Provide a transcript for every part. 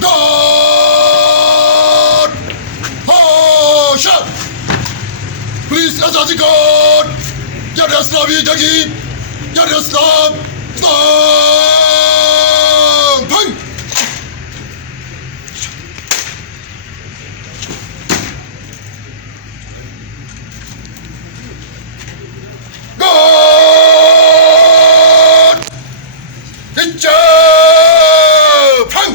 God! Hoşa! Please, Azazi God! Yar Islami Jagi! Yar Islam! Islam! Bang! God! Ninja! Bang!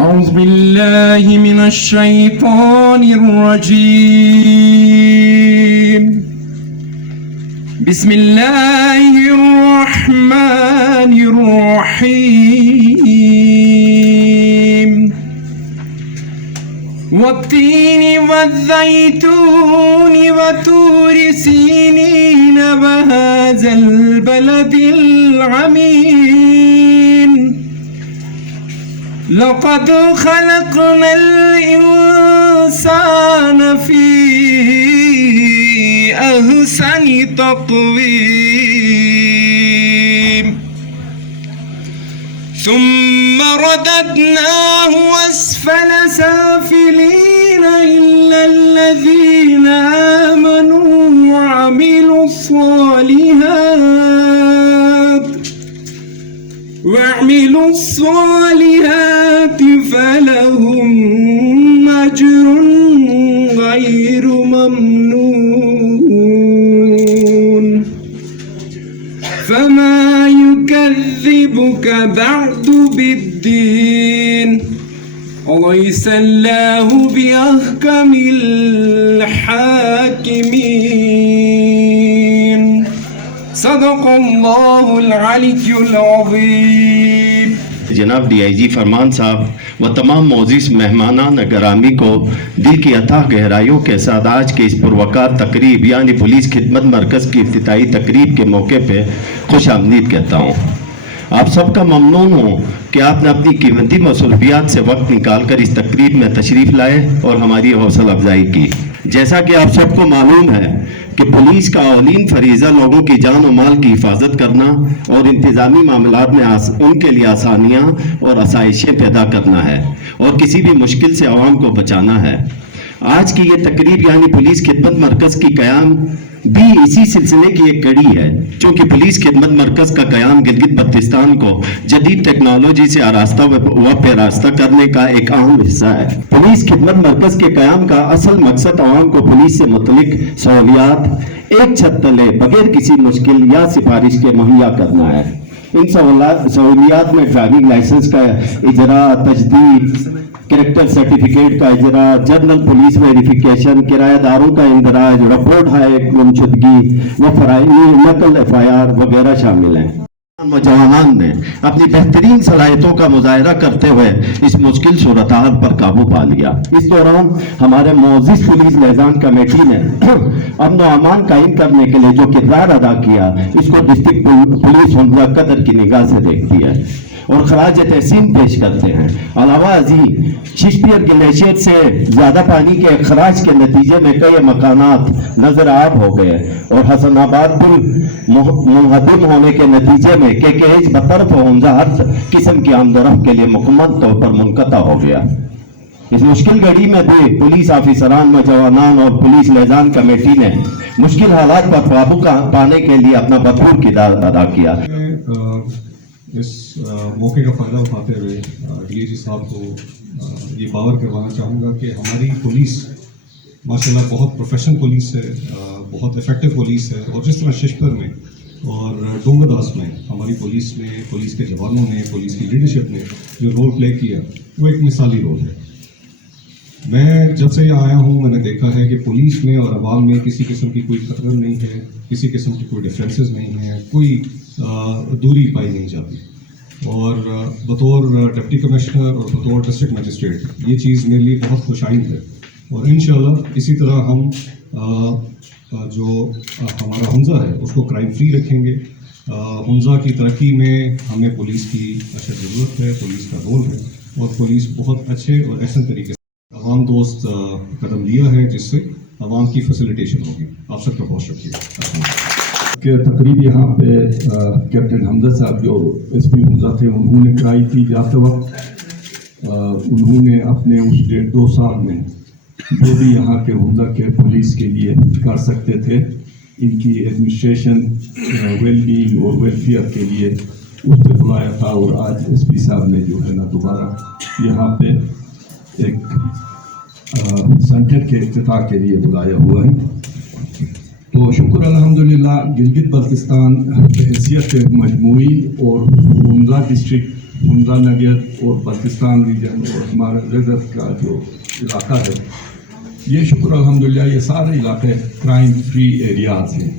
أعوذ بالله من الشيطان الرجيم بسم الله الرحمن الرحيم والتين والزيتون وطور سينين وهذا البلد العميم لقد خلقنا الإنسان في أحسن تقويم ثم رددناه أسفل سافلين إلا الذين آمنوا وعملوا الصالحات فلهم أجر غير ممنون فما يكذبك بعد بالدين أليس الله بأحكم الحاكمين صدق الله العلي العظيم جناب ڈی آئی جی فرمان صاحب و تمام معزز مہمانان گرامی کو دل کی اتھاہ گہرائیوں کے ساتھ آج کے اس پروقار تقریب یعنی پولیس خدمت مرکز کی افتتاحی تقریب کے موقع پہ خوش آمدید کہتا ہوں۔ آپ سب کا ممنون ہوں کہ آپ نے اپنی قیمتی مصروفیات سے وقت نکال کر اس تقریب میں تشریف لائے اور ہماری حوصلہ افزائی کی۔ جیسا کہ آپ سب کو معلوم ہے کہ پولیس کا اولین فریضہ لوگوں کی جان و مال کی حفاظت کرنا اور انتظامی معاملات میں ان کے لیے آسانیاں اور آسائشیں پیدا کرنا ہے اور کسی بھی مشکل سے عوام کو بچانا ہے۔ آج کی یہ تقریب یعنی پولیس خدمت مرکز کی قیام بھی اسی سلسلے کی ایک کڑی ہے، چونکہ پولیس خدمت مرکز کا قیام گلگت بلتستان کو جدید ٹیکنالوجی سے آراستہ و پیراستہ کرنے کا ایک اہم حصہ ہے۔ پولیس خدمت مرکز کے قیام کا اصل مقصد عوام کو پولیس سے متعلق سہولیات ایک چھت تلے بغیر کسی مشکل یا سفارش کے مہیا کرنا ہے۔ ان سہولیات میں ڈرائیونگ لائسنس کا اجرا، تجدید، کریکٹر سرٹیفکیٹ کا اجرا، جنرل پولیس ویریفیکیشن، کرایہ داروں کا اندراج، رپورٹ ہائے گمشدگی و فرائی نقل FIR وغیرہ شامل ہیں۔ نوجوانان نے اپنی بہترین صلاحیتوں کا مظاہرہ کرتے ہوئے اس مشکل صورتحال پر قابو پا لیا۔ اس دوران ہمارے معزز پولیس لیزان کمیٹی نے امن و امان قائم کرنے کے لیے جو کردار ادا کیا اس کو ڈسٹرکٹ پولیس حمزہ قدر کی نگاہ سے دیکھتی ہے اور خراج تحسین پیش کرتے ہیں۔ علاوہ ازیں شیشپیر گلیشیر سے زیادہ پانی کے اخراج کے نتیجے میں کئی مکانات نظر آب ہو گئے اور حسن آباد پل منہدم ہونے کے نتیجے میں KKH بطرف حمزہ ہر قسم کی آمد و رفت کے لیے مکمل طور پر منقطع ہو گیا۔ اس مشکل گھڑی میں بھی پولیس آفیسران، نوجوانان اور پولیس لیزان کمیٹی نے مشکل حالات پر قابو پانے کے لیے اپنا بھرپور کردار ادا کیا۔ اس موقع کا فائدہ اٹھاتے ہوئے DIG صاحب کو یہ باور کروانا چاہوں گا کہ ہماری پولیس ماشاءاللہ بہت پروفیشنل پولیس ہے، بہت افیکٹو پولیس ہے، اور جس طرح ششپر میں اور ڈونگرداس میں ہماری پولیس نے، پولیس کے جوانوں نے، پولیس کی لیڈرشپ نے جو رول پلے کیا وہ ایک مثالی رول ہے۔ میں جب سے یہاں آیا ہوں میں نے دیکھا ہے کہ پولیس میں اور عوام میں کسی قسم کی کوئی خطر نہیں ہے، کسی قسم کی کوئی ڈفرینسز نہیں ہیں، کوئی دوری پائی نہیں جاتی. اور بطور ڈپٹی کمشنر اور بطور ڈسٹرکٹ مجسٹریٹ یہ چیز میرے لیے بہت خوش آئند ہے. اور انشاءاللہ اسی طرح ہم جو ہمارا حمزہ ہے اس کو کرائم فری رکھیں گے. حمزہ کی ترقی میں ہمیں پولیس کی اشد ضرورت ہے، پولیس کا رول ہے، اور پولیس بہت اچھے اور احسن طریقے سے عوام دوست قدم لیا ہے جس سے عوام کی فیسیلیٹیشن ہوگی. آپ سب کا بہت شکریہ. کہ تقریب یہاں پہ کیپٹن حمزہ صاحب جو ایس پی حمزہ تھے انہوں نے کرائی تھی. جاتے وقت انہوں نے اپنے اس 1.5-2 سال میں جو بھی یہاں کے حمزہ کے پولیس کے لیے کر سکتے تھے، ان کی ایڈمنسٹریشن ویل بینگ اور ویلفیئر کے لیے اس پہ بلایا تھا. اور آج ایس پی صاحب نے جو ہے نا دوبارہ یہاں پہ ایک سینٹر کے افتتاح کے لیے بلایا ہوا ہے. تو شکر الحمدللہ گلگت بلتستان بحیثیت مجموعی اور حمزہ ڈسٹرکٹ، حمزہ نگر اور بلتستان ریجن اور ہمارا ریزرو کا جو علاقہ ہے، یہ شکر الحمدللہ یہ سارے علاقے کرائم فری ایریاز ہیں.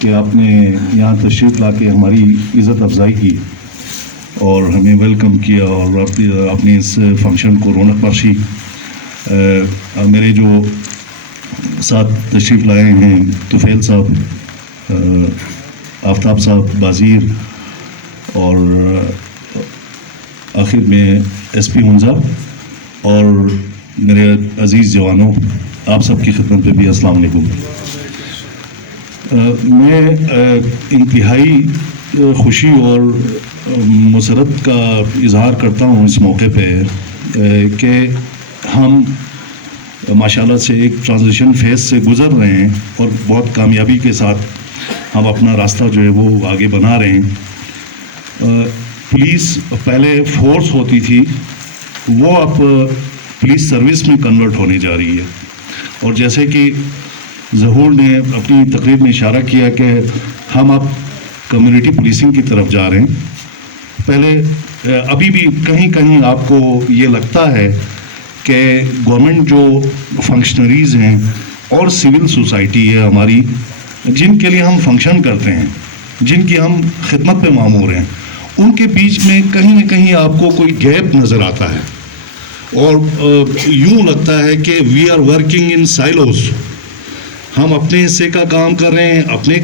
کہ آپ نے یہاں تشریف لا کے ہماری عزت افزائی کی اور ہمیں ویلکم کیا اور اپنے اس فنکشن کو رونق بخشی. میرے جو ساتھ تشریف لائے ہیں طفیل صاحب، آفتاب صاحب، بازیر اور آخر میں ایس پی حمزہ، اور میرے عزیز جوانوں، آپ سب کی خدمت پہ بھی السلام علیکم. میں انتہائی خوشی اور مسرت کا اظہار کرتا ہوں اس موقع پہ کہ ہم ماشاءاللہ سے ایک ٹرانزیشن فیز سے گزر رہے ہیں اور بہت کامیابی کے ساتھ ہم اپنا راستہ جو ہے وہ آگے بنا رہے ہیں. پولیس پہلے فورس ہوتی تھی، وہ اب پولیس سروس میں کنورٹ ہونے جا رہی ہے. اور جیسے کہ ظہور نے اپنی تقریر میں اشارہ کیا کہ ہم اب کمیونٹی پولیسنگ کی طرف جا رہے ہیں. پہلے ابھی بھی کہیں کہیں آپ کو یہ لگتا ہے کہ گورنمنٹ جو فنکشنریز ہیں اور سول سوسائٹی ہے ہماری، جن کے لیے ہم فنکشن کرتے ہیں، جن کی ہم خدمت پہ مامور ہیں، ان کے بیچ میں کہیں نہ کہیں آپ کو کوئی گیپ نظر آتا ہے اور یوں لگتا ہے کہ we are working in silos. ہم اپنے حصے کا کام کر رہے ہیں، اپنے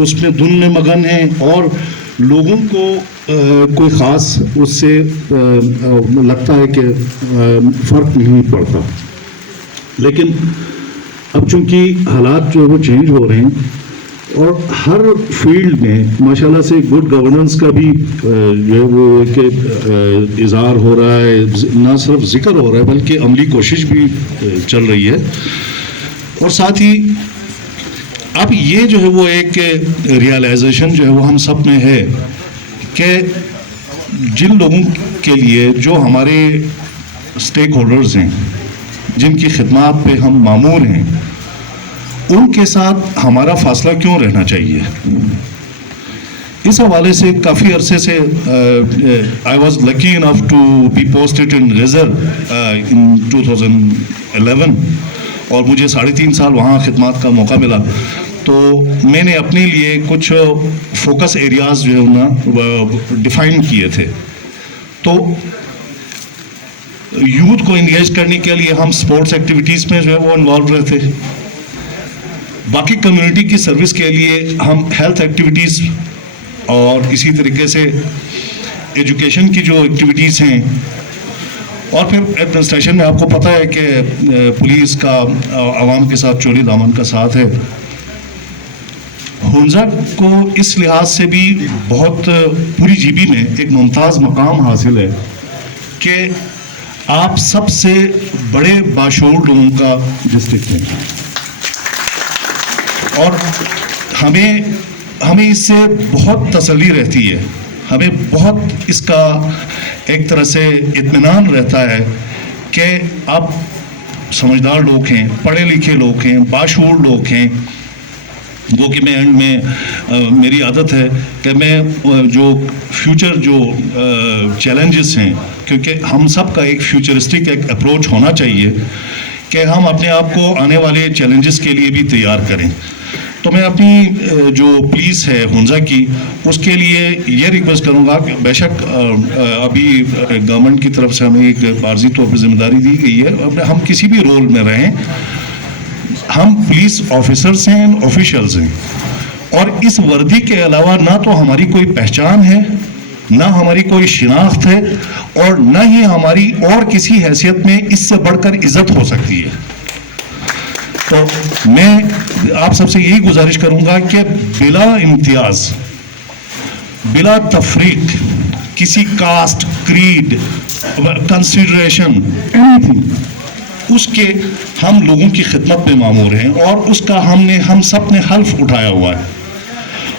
اس میں دھن میں مگن ہیں، اور لوگوں کو کوئی خاص اس سے لگتا ہے کہ فرق نہیں پڑتا. لیکن اب چونکہ حالات جو ہے وہ چینج ہو رہے ہیں اور ہر فیلڈ میں ماشاءاللہ سے گڈ گورننس کا بھی جو ہے وہ کہ اظہار ہو رہا ہے، نہ صرف ذکر ہو رہا ہے بلکہ عملی کوشش بھی چل رہی ہے. اور ساتھ ہی اب یہ جو ہے وہ ایک ریئلائزیشن جو ہے وہ ہم سب میں ہے کہ جن لوگوں کے لیے جو ہمارے اسٹیک ہولڈرز ہیں، جن کی خدمات پہ ہم مامور ہیں، ان کے ساتھ ہمارا فاصلہ کیوں رہنا چاہیے؟ اس حوالے سے کافی عرصے سے I was lucky enough to be posted in reserve in 2011 اور مجھے 3.5 سال وہاں خدمات کا موقع ملا. تو میں نے اپنے لیے کچھ فوکس ایریاز جو ہے نا ڈیفائن کیے تھے. تو یوتھ کو انگیج کرنے کے لیے ہم سپورٹس ایکٹیویٹیز میں جو ہے وہ انوالو رہتے. باقی کمیونٹی کی سروس کے لیے ہم ہیلتھ ایکٹیویٹیز اور اسی طریقے سے ایجوکیشن کی جو ایکٹیویٹیز ہیں، اور پھر ایڈمنسٹریشن میں آپ کو پتہ ہے کہ پولیس کا عوام کے ساتھ چوری دامن کا ساتھ ہے. ہنزا کو اس لحاظ سے بھی بہت پوری جی بی میں ایک ممتاز مقام حاصل ہے کہ آپ سب سے بڑے باشعور لوگوں کا ڈسٹرکٹ ہے، اور ہمیں اس سے بہت تسلی رہتی ہے. ہمیں بہت اس کا ایک طرح سے اطمینان رہتا ہے کہ آپ سمجھدار لوگ ہیں، پڑھے لکھے لوگ ہیں، باشعور لوگ ہیں. وہ کہ میں اینڈ میں میری عادت ہے کہ میں جو فیوچر جو چیلنجز ہیں، کیونکہ ہم سب کا ایک فیوچرسٹک ایک اپروچ ہونا چاہیے کہ ہم اپنے آپ کو آنے والے چیلنجز کے لیے بھی تیار کریں. تو میں اپنی جو پولیس ہے ہنزا کی، اس کے لیے یہ ریکویسٹ کروں گا کہ بے شک ابھی گورنمنٹ کی طرف سے ہمیں ایک عارضی طور پر ذمہ داری دی گئی ہے، ہم کسی بھی رول میں رہیں، ہم پولیس آفیسرز ہیں، آفیشلز ہیں، اور اس وردی کے علاوہ نہ تو ہماری کوئی پہچان ہے، نہ ہماری کوئی شناخت ہے، اور نہ ہی ہماری اور کسی حیثیت میں اس سے بڑھ کر عزت ہو سکتی ہے. تو میں آپ سب سے یہی گزارش کروں گا کہ بلا امتیاز، بلا تفریق، کسی caste, creed, consideration, anything, اس کے ہم لوگوں کی خدمت میں مامور ہیں، اور اس کا ہم سب نے حلف اٹھایا ہوا ہے.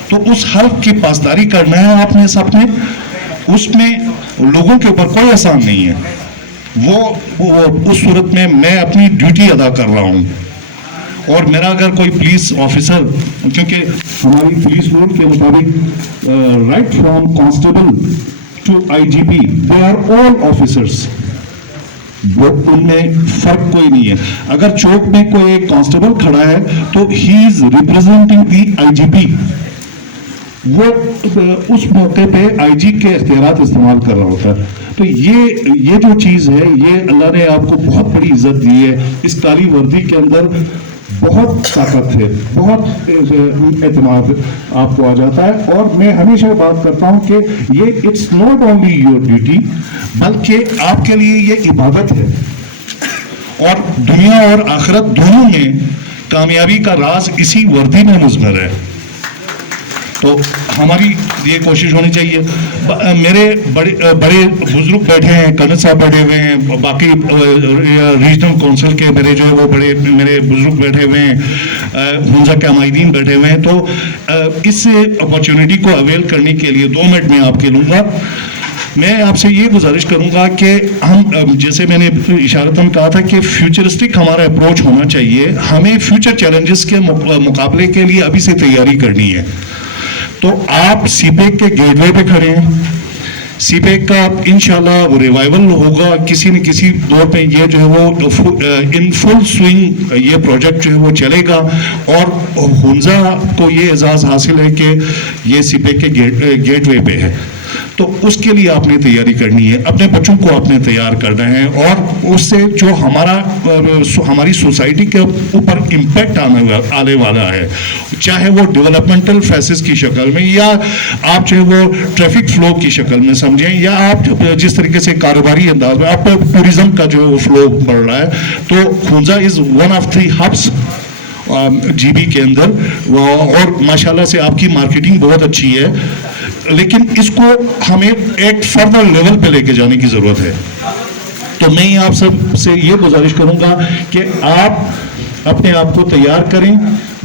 تو اس حلف کی پاسداری کرنا ہے آپ نے سب نے. اس میں لوگوں کے اوپر کوئی احسان نہیں ہے. وہ اس صورت میں اپنی ڈیوٹی ادا کر رہا ہوں، اور میرا اگر کوئی پولیس آفیسر، کیونکہ ہماری پولیس رول کے مطابق right from constable to I G P they are all officers, ان میں فرق کوئی نہیں ہے. اگر چوک میں کوئی ایک کانسٹیبل کھڑا ہے تو ہی is representing the I G پی. وہ اس موقع پہ آئی جی کے اختیارات استعمال کر رہا ہوتا ہے. تو یہ جو چیز ہے، یہ اللہ نے آپ کو بہت بڑی عزت دی ہے. اس کالی وردی کے اندر بہت طاقت ہے، بہت اعتماد آپ کو آ جاتا ہے. اور میں ہمیشہ بات کرتا ہوں کہ یہ it's not only your duty, بلکہ آپ کے لیے یہ عبادت ہے، اور دنیا اور آخرت دونوں میں کامیابی کا راز اسی وردی میں مضمر ہے. تو ہماری یہ کوشش ہونی چاہیے. میرے بڑے بزرگ بیٹھے ہیں، کنت صاحب بیٹھے ہوئے ہیں، باقی ریجنل کونسل کے میرے جو ہے وہ بڑے میرے بزرگ بیٹھے ہوئے ہیں، ہنزا کے عمائدین بیٹھے ہوئے ہیں. تو اس اپارچونیٹی کو اویل کرنے کے لیے 2 منٹ میں آپ کے لوں گا. میں آپ سے یہ گزارش کروں گا کہ ہم، جیسے میں نے اشارتاً کہا تھا کہ فیوچرسٹک ہمارا اپروچ ہونا چاہیے. ہمیں فیوچر چیلنجز کے مقابلے کے لیے ابھی سے تیاری کرنی ہے. تو آپ سی پیک کے گیٹ وے پہ کھڑے ہیں. سی پیک کا انشاءاللہ ریوائول ہوگا کسی نہ کسی دور پہ. یہ جو ہے وہ ان فل سوئنگ یہ پروجیکٹ جو ہے وہ چلے گا، اور ہنزا کو یہ اعزاز حاصل ہے کہ یہ سی پیک کے گیٹ وے پہ ہے. تو اس کے لیے آپ نے تیاری کرنی ہے، اپنے بچوں کو آپ نے تیار کرنا ہے، اور اس سے جو ہماری سوسائٹی کے اوپر امپیکٹ آنے والا ہے، چاہے وہ ڈیولپمنٹل فیسز کی شکل میں، یا آپ چاہے وہ ٹریفک فلو کی شکل میں سمجھیں، یا آپ جس طریقے سے کاروباری انداز میں آپ ٹورزم کا جو ہے وہ فلو بڑھ رہا ہے. تو Hunza is one of the hubs G B کے اندر، اور ماشاءاللہ سے آپ کی مارکیٹنگ بہت اچھی ہے، لیکن اس کو ہمیں ایک فردر لیول پہ لے کے جانے کی ضرورت ہے. تو میں آپ سب سے یہ گزارش کروں گا کہ آپ اپنے آپ کو تیار کریں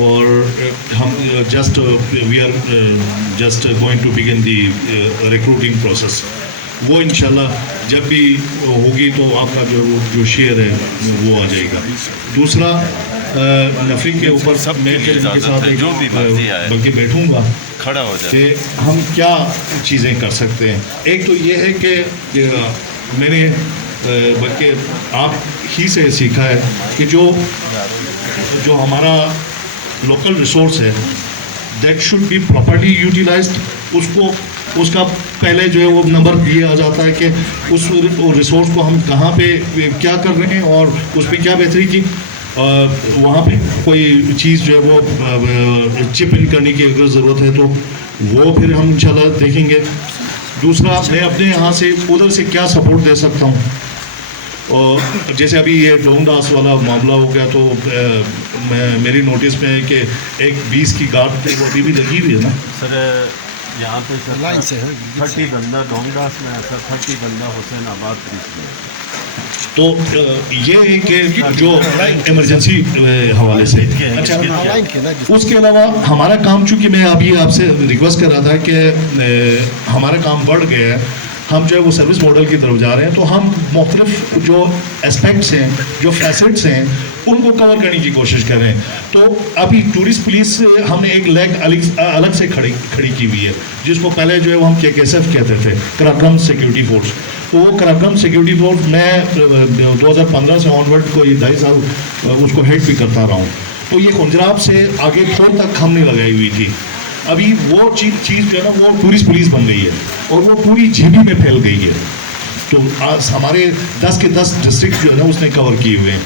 اور ہم just we are just going to begin the recruiting process. وہ انشاءاللہ جب بھی ہوگی تو آپ کا جو شیئر ہے وہ آ جائے گا. دوسرا نفری کے اوپر سب میں کے ساتھ بلکہ بیٹھوں گا کھڑا ہو جائے کہ ہم کیا چیزیں کر سکتے ہیں. ایک تو یہ ہے کہ میں نے بلکہ آپ ہی سے سیکھا ہے کہ جو ہمارا لوکل ریسورس ہے that should be properly utilised. اس کا پہلے جو ہے وہ نمبر دیا جاتا ہے کہ اس ریسورس کو ہم کہاں پہ کیا کر رہے ہیں اور اس پہ کیا بہتری کی. وہاں پہ کوئی چیز جو ہے وہ چپ ان کرنے کی اگر ضرورت ہے تو وہ پھر ہم انشاءاللہ دیکھیں گے. دوسرا میں اپنے یہاں سے ادھر سے کیا سپورٹ دے سکتا ہوں. اور جیسے ابھی یہ ڈونگ ڈاس والا معاملہ ہو گیا تو میری نوٹس میں ہے کہ ایک 20 کی گارڈ وہ ابھی بھی لگی ہوئی ہے نا سر. یہاں پہ سر 30 بندہ ڈونگ ڈاس میں ہے سر, 30 بندہ حسین آباد پولیس میں. تو یہ ہے کہ جو ایمرجنسی حوالے سے. اچھا, اس کے علاوہ ہمارا کام, چونکہ میں ابھی آپ سے ریکویسٹ کر رہا تھا کہ ہمارا کام بڑھ گیا ہے, ہم جو ہے وہ سروس ماڈل کی طرف جا رہے ہیں, تو ہم مختلف جو اسپیکٹس ہیں, جو فیسٹس ہیں, ان کو کور کرنے کی کوشش کر رہے ہیں. تو ابھی ٹورسٹ پولیس سے ہم نے ایک لیگ الگ سے کھڑی کی ہوئی ہے, جس کو پہلے جو ہے وہ ہم KKSF کہتے تھے, کراکرم سیکیورٹی فورس. تو وہ کراکرم سیکیورٹی فورس میں 2015 سے آن ورڈ کو یہ 2.5 سال اس کو ہیڈ بھی کرتا رہا ہوں. تو یہ خنجراب سے آگے تھوڑ تک ہم نے لگائی ہوئی تھی. ابھی وہ چیز جو ہے نا وہ ٹورسٹ پولیس بن گئی ہے اور وہ پوری GB میں پھیل گئی ہے. تو ہمارے 10 کے 10 ڈسٹرکٹ جو ہے نا اس نے کور کیے ہوئے ہیں.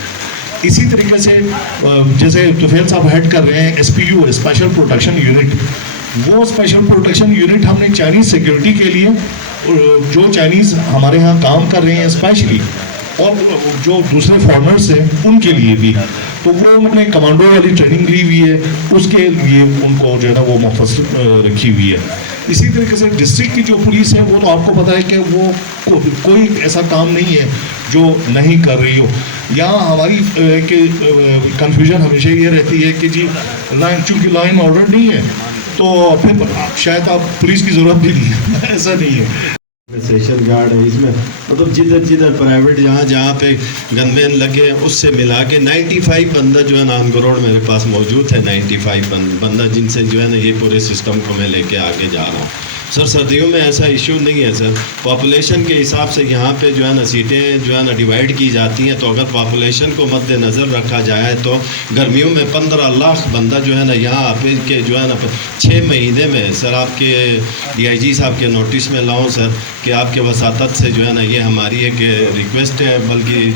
اسی طریقے سے جیسے طفیل صاحب ہیڈ کر رہے ہیں SPU اسپیشل پروٹیکشن یونٹ, وہ اسپیشل پروٹیکشن یونٹ ہم نے چائنیز سیکیورٹی کے لیے, جو چائنیز ہمارے ہاں کام کر رہے ہیں اسپیشلی, اور جو دوسرے فارنرس ہیں ان کے لیے بھی, تو وہ انہوں نے کمانڈو والی ٹریننگ لی ہوئی ہے, اس کے لیے ان کو جو ہے نا وہ مختص رکھی ہوئی ہے. اسی طریقے سے ڈسٹرکٹ کی جو پولیس ہے وہ تو آپ کو پتہ ہے کہ وہ کوئی ایسا کام نہیں ہے جو نہیں کر رہی ہو. یہاں ہماری کنفیوژن ہمیشہ یہ رہتی ہے کہ جی چونکہ لائن آرڈر نہیں ہے تو پھر شاید آپ پولیس کی ضرورت بھی نہیں ہے. ایسا نہیں ہے. سیشن گارڈ ہے اس میں, مطلب جدھر پرائیویٹ جہاں پہ گن مین لگے اس سے ملا کے 95 بندہ جو ہے نا آن گراؤنڈ میرے پاس موجود ہے. 95 بندہ جن سے جو ہے نا یہ پورے سسٹم کو میں لے کے آگے جا رہا ہوں. سر سردیوں میں ایسا ایشو نہیں ہے سر. پاپولیشن کے حساب سے یہاں پہ جو ہے نا سیٹیں جو ہے نا ڈیوائڈ کی جاتی ہیں, تو اگر پاپولیشن کو مد نظر رکھا جائے تو گرمیوں میں 15 لاکھ بندہ جو ہے نا یہاں آپ کے جو ہے نا 6 مہینے میں. سر آپ کے DIG صاحب کے نوٹس میں لاؤں سر کہ آپ کے وساطت سے جو ہے نا یہ ہماری ایک ریکویسٹ ہے, بلکہ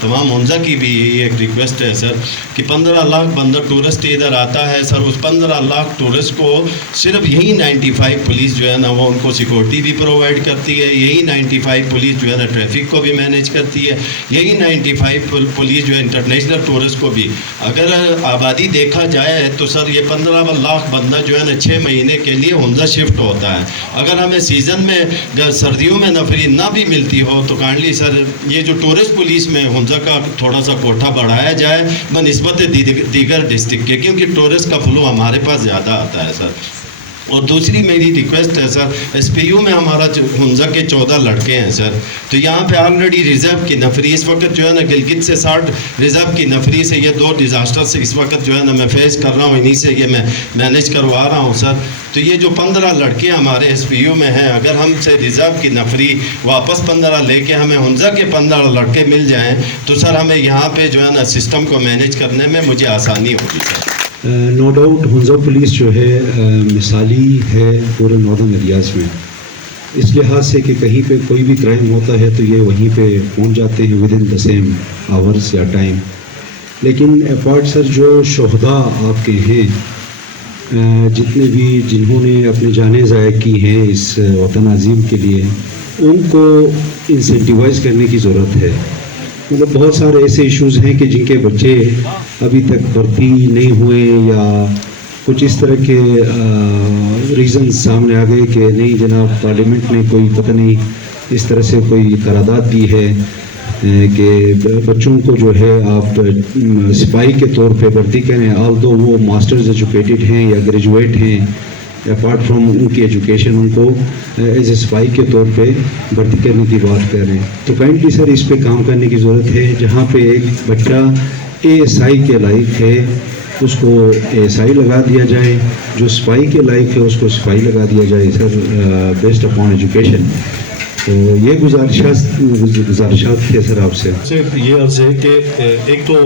تمام حنزہ کی بھی یہ ایک ریکویسٹ ہے سر کہ 15 لاکھ بندہ ٹورسٹ ادھر آتا ہے سر. اس 15 لاکھ ٹورسٹ کو صرف یہی 95 پولیس جو ہے نا وہ ان کو سیکورٹی بھی پرووائڈ کرتی ہے, یہی 95 پولیس جو ہے نا ٹریفک کو بھی مینیج کرتی ہے, یہی 95 پولیس جو ہے انٹرنیشنل ٹورسٹ کو بھی. اگر آبادی دیکھا جائے تو سر یہ 15 لاکھ بندہ جو ہے نا 6 مہینے کے لیے حنزہ شفٹ ہوتا ہے. اگر ہمیں سیزن میں سردیوں میں نفری نہ بھی ملتی ہو تو کائنڈلی سر یہ جو ٹورسٹ پولیس میں کا تھوڑا سا کوٹا بڑھایا جائے بنسبت دیگر ڈسٹرکٹ کے, کیونکہ ٹورسٹ کا فلو ہمارے پاس زیادہ آتا ہے سر. اور دوسری میری ریکویسٹ ہے سر, SPU میں ہمارا حنزہ کے 14 لڑکے ہیں سر, تو یہاں پہ آلریڈی ریزرو کی نفری اس وقت جو ہے نا گلگت سے 60 ریزرو کی نفری سے یہ 2 ڈیزاسٹر سے اس وقت جو ہے نا میں فیس کر رہا ہوں, انہی سے یہ میں مینیج کروا رہا ہوں سر. تو یہ جو 15 لڑکے ہمارے SPU میں ہیں, اگر ہم سے ریزرو کی نفری واپس 15 لے کے ہمیں حنزہ کے 15 لڑکے مل جائیں تو سر ہمیں یہاں پہ جو ہے نا سسٹم کو مینیج کرنے میں مجھے آسانی ہوگی سر. نو ڈاؤٹ حنزہ پولیس جو ہے مثالی ہے پورے ناردرن ایریاز میں, اس لحاظ سے کہ کہیں پہ کوئی بھی کرائم ہوتا ہے تو یہ وہیں پہ پہنچ جاتے ہیں with in the same hours یا ٹائم. لیکن اپارٹ سر جو شہداء آپ کے ہیں, جتنے بھی جنہوں نے اپنی جانیں ضائع کی ہیں اس وطن عظیم کے لیے, ان کو انسینٹیوائز کرنے کی ضرورت ہے. مطلب بہت سارے ایسے ایشوز ہیں کہ جن کے بچے ابھی تک بھرتی نہیں ہوئے یا کچھ اس طرح کے ریزنز سامنے آ گئے کہ نہیں جناب پارلیمنٹ نے کوئی پتہ نہیں اس طرح سے کوئی قرارداد دی ہے کہ بچوں کو جو ہے آپ سپاہی کے طور پہ بھرتی کریں، آلدو وہ ماسٹرز ایجوکیٹڈ ہیں یا گریجویٹ ہیں، اپارٹ فرام ان کی ایجوکیشن ان کو ایز اے سپاہی کے طور پہ بھرتی کرنے کی بات کر رہے ہیں. تو کائنڈلی سر اس پہ کام کرنے کی ضرورت ہے. جہاں پہ ایک بچہ ASI کے لائق ہے اس کو ASI لگا دیا جائے، جو سپاہی کے لائق ہے اس کو سپاہی لگا دیا جائے سر، بیسڈ اپون ایجوکیشن. تو یہ گزارشات تھے سر آپ سے. صرف یہ عرض ہے کہ ایک تو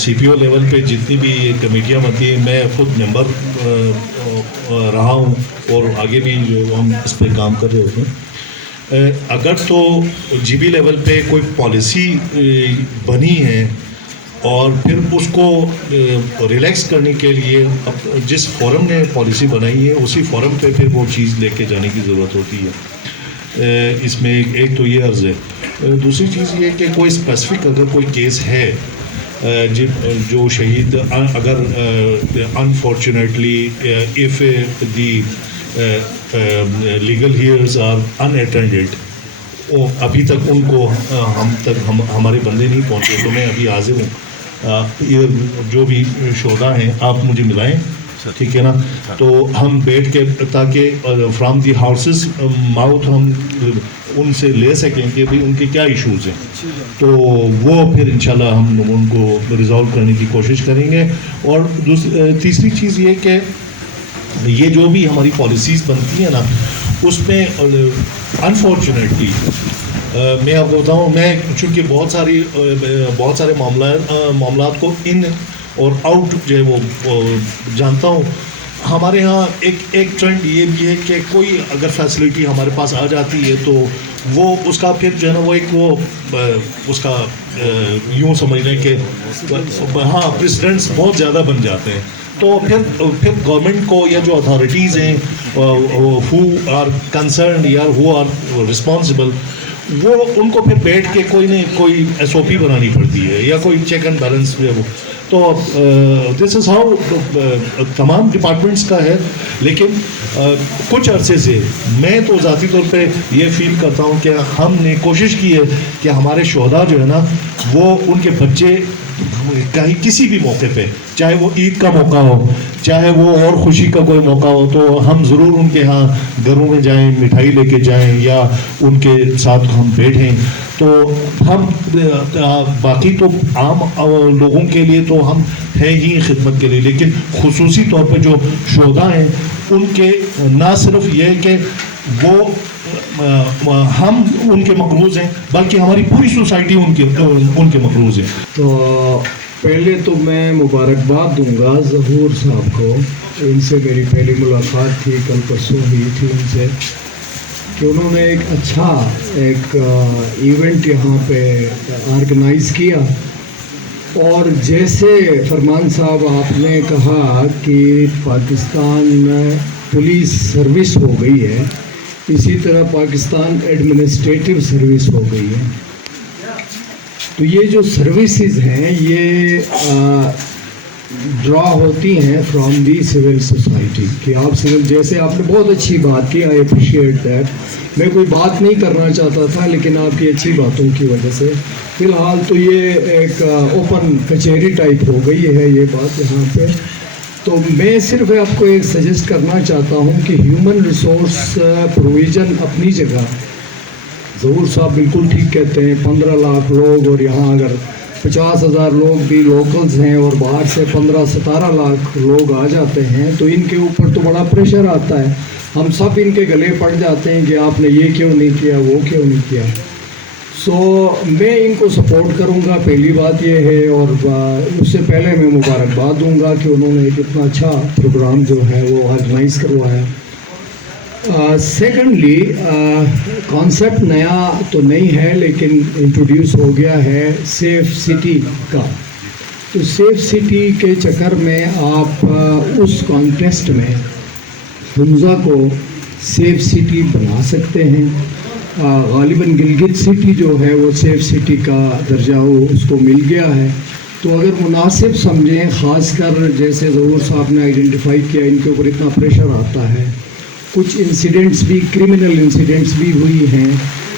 CPO لیول پہ جتنی بھی کمیٹیاں بنتی ہیں، میں خود ممبر رہا ہوں اور آگے بھی جو ہم اس پہ کام کر رہے ہوتے ہیں. اگر تو GB لیول پہ کوئی پالیسی بنی ہے اور پھر اس کو ریلیکس کرنے کے لیے جس فورم نے پالیسی بنائی ہے اسی فورم پہ پھر وہ چیز لے کے جانے کی ضرورت ہوتی ہے. اس میں ایک تو یہ عرض ہے. دوسری چیز یہ کہ کوئی اسپیسیفک اگر کوئی کیس ہے جو شہید اگر unfortunately if the legal heirs are ان اٹینڈڈ، ابھی تک ان کو ہمارے بندے نہیں پہنچے، تو میں ابھی حاضر ہوں. یہ جو بھی شہداء ہیں آپ مجھے ملائیں، ٹھیک ہے نا؟ تو ہم بیٹھ کے تاکہ فرام دی ہاؤسز ماؤتھ ہم ان سے لے سکیں کہ بھئی ان کے کیا ایشوز ہیں، تو وہ پھر انشاءاللہ ہم ان کو ریزالو کرنے کی کوشش کریں گے. اور تیسری چیز یہ کہ یہ جو بھی ہماری پالیسیز بنتی ہیں نا اس میں انفارچونیٹلی میں آپ کو بتاؤں، میں چونکہ بہت سارے معاملات کو ان اور آؤٹ جو ہے وہ جانتا ہوں. ہمارے ہاں ایک ٹرینڈ یہ بھی ہے کہ کوئی اگر فیسلٹی ہمارے پاس آ جاتی ہے تو وہ اس کا پھر جو ہے نا وہ اس کا یوں سمجھ لیں کہ ہاں پریسیڈنٹس بہت زیادہ بن جاتے ہیں. تو پھر گورنمنٹ کو یا جو اتھارٹیز ہیں ہو آر کنسرنڈ یا ہو آر رسپانسبل، وہ ان کو پھر بیٹھ کے کوئی SOP بنانی پڑتی ہے یا کوئی چیک اینڈ بیلنس جو ہے وہ. تو دس از ہاؤ تمام ڈپارٹمنٹس کا ہے. لیکن کچھ عرصے سے میں تو ذاتی طور پہ یہ فیل کرتا ہوں کہ ہم نے کوشش کی ہے کہ ہمارے شہداء جو ہے نا وہ ان کے بچے کہیں کسی بھی موقع پہ، چاہے وہ عید کا موقع ہو، چاہے وہ اور خوشی کا کوئی موقع ہو، تو ہم ضرور ان کے ہاں گھروں میں جائیں، مٹھائی لے کے جائیں یا ان کے ساتھ ہم بیٹھیں. تو ہم باقی تو عام لوگوں کے لیے تو ہم ہیں ہی خدمت کے لیے، لیکن خصوصی طور پہ جو شہداء ہیں ان کے نہ صرف یہ کہ وہ ہم ان کے مقروض ہیں بلکہ ہماری پوری سوسائٹی ان کے مقروض ہے. تو پہلے تو میں مبارکباد دوں گا ظہور صاحب کو. ان سے میری پہلی ملاقات تھی، کل پرسوں ہوئی تھی ان سے، کہ انہوں نے ایک اچھا ایونٹ یہاں پہ آرگنائز کیا. اور جیسے فرمان صاحب آپ نے کہا کہ پاکستان میں پولیس سروس ہو گئی ہے، اسی طرح پاکستان ایڈمنسٹریٹو سروس ہو گئی ہے. تو یہ جو سروسز ہیں یہ ڈرا ہوتی ہیں فرام دی سول سوسائٹی، کہ آپ سول، جیسے آپ نے بہت اچھی بات کی، آئی اپریشیٹ دیٹ. میں کوئی بات نہیں کرنا چاہتا تھا لیکن آپ کی اچھی باتوں کی وجہ سے فی الحال تو یہ ایک اوپن کچہری ٹائپ ہو گئی ہے یہ بات یہاں پہ. تو میں صرف آپ کو ایک سجیسٹ کرنا چاہتا ہوں کہ ہیومن ریسورس پروویژن اپنی جگہ، ظہور صاحب بالکل ٹھیک کہتے ہیں، 15 لاکھ لوگ، اور یہاں اگر 50,000 لوگ بھی لوکلز ہیں اور باہر سے 15-17 لاکھ لوگ آ جاتے ہیں تو ان کے اوپر تو بڑا پریشر آتا ہے. ہم سب ان کے گلے پڑ جاتے ہیں کہ آپ نے یہ کیوں نہیں کیا، وہ کیوں نہیں کیا. سو میں ان کو سپورٹ کروں گا، پہلی بات یہ ہے. اور اس سے پہلے میں مبارکباد دوں گا کہ انہوں نے ایک اتنا اچھا پروگرام جو ہے وہ آرگنائز کروایا. سیکنڈلی کانسیپٹ نیا تو نہیں ہے لیکن انٹروڈیوس ہو گیا ہے سیف سٹی کا. تو سیف سٹی کے چکر میں آپ اس کانٹیسٹ میں حمزہ کو سیف سٹی بنا سکتے ہیں. غالباً گلگت سٹی جو ہے وہ سیف سٹی کا درجہ اس کو مل گیا ہے. تو اگر مناسب سمجھیں، خاص کر جیسے ظہور صاحب نے آئیڈینٹیفائی کیا ان کے اوپر اتنا پریشر آتا ہے، کچھ انسیڈنٹس بھی، کرمنل انسیڈنٹس بھی ہوئی ہیں،